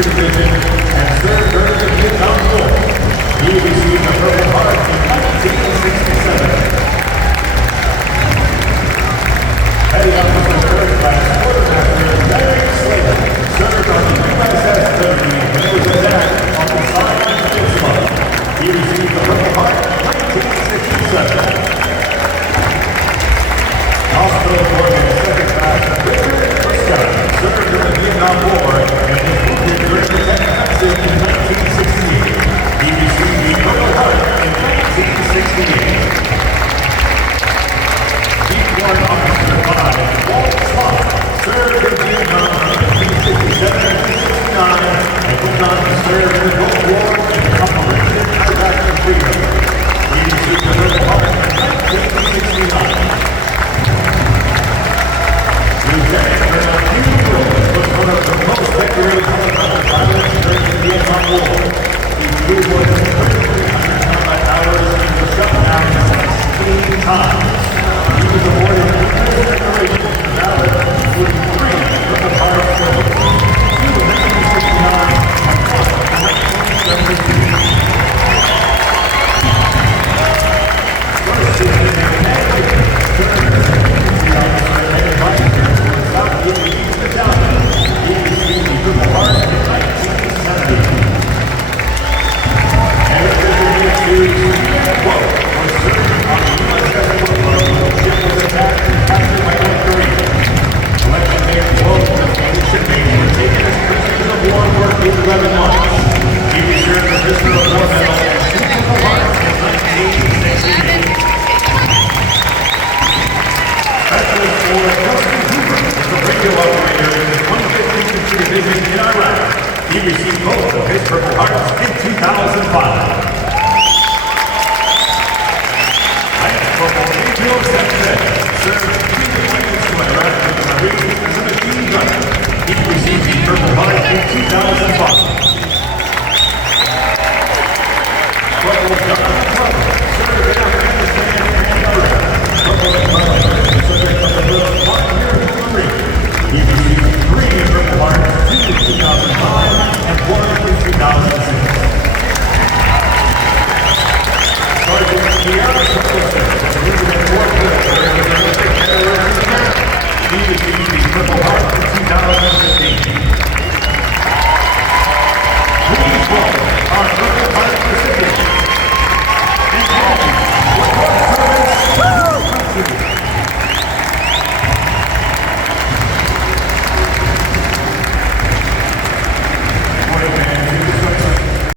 division and served during the Vietnam War. He received the Purple Heart in 1967. Heading up to the third class quartermaster, Larry Slater, served on the USS Liberty and was attacked on the side of Bismarck. He received the Purple Heart in 1967. Also aboard the second class, Richard Briscoe, served in the Vietnam War and was wounded during the Tet Offensive in 1968. He received the Purple Heart in 1968. Warrant Officer 5, Walt Slott, served in Vietnam from 1967 to 1969 and went on to serve in the Gulf War and the Operation Iraq and Freedom. He received the Purple Heart in 1969. Lieutenant Colonel Hugh was one of the most decorated helicopter pilots during the Vietnam War. He flew more than 3,300 combat hours and was shot down 16 times. He was awarded numerous decorations and medals, including 3 Purple Heart medals, 2 in 1969 and 1 in 1972. First Lieutenant Henry served as an infantry officer and advisor for the South Vietnamese Battalion. He received the Purple Heart in 1970. And Brigadier Stephen Quote was serving on the USS Buffalo when the ship was attacked and captured by North Korea. Legendary Quote and the shipmates were taken as prisoners of war for 11 months. He received the Prisoner of War Medal and 2 Purple Hearts in 1968. Specialist for Justin Hoover was a radio operator in the 25th Infantry Division in Iraq. He received both of his Purple Hearts in 2005. Corporal Gabriel Sanchez served 3 deployments to Iraq with the Marines as a machine gunner. He received the Purple Heart in 2000.